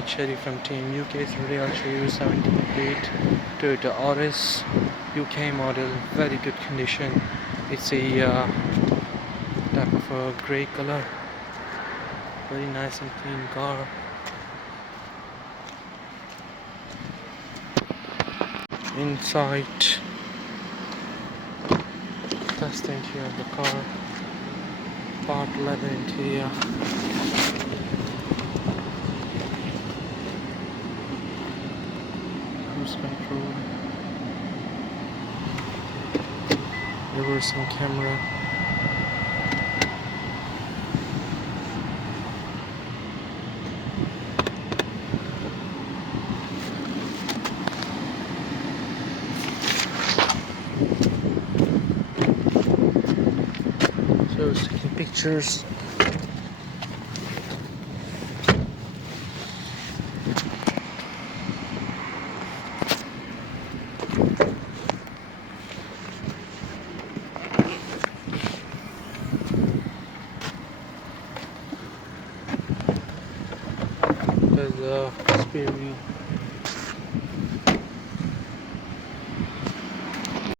Hi, Cherry from Team UK. Today I'll show you 17 plate Toyota Auris UK model, very good condition. It's a type of a grey color, very nice and clean car. Inside, that's the interior of the car, part leather interior. Cruise control, reversing camera, so it's taking pictures. There's a steering wheel.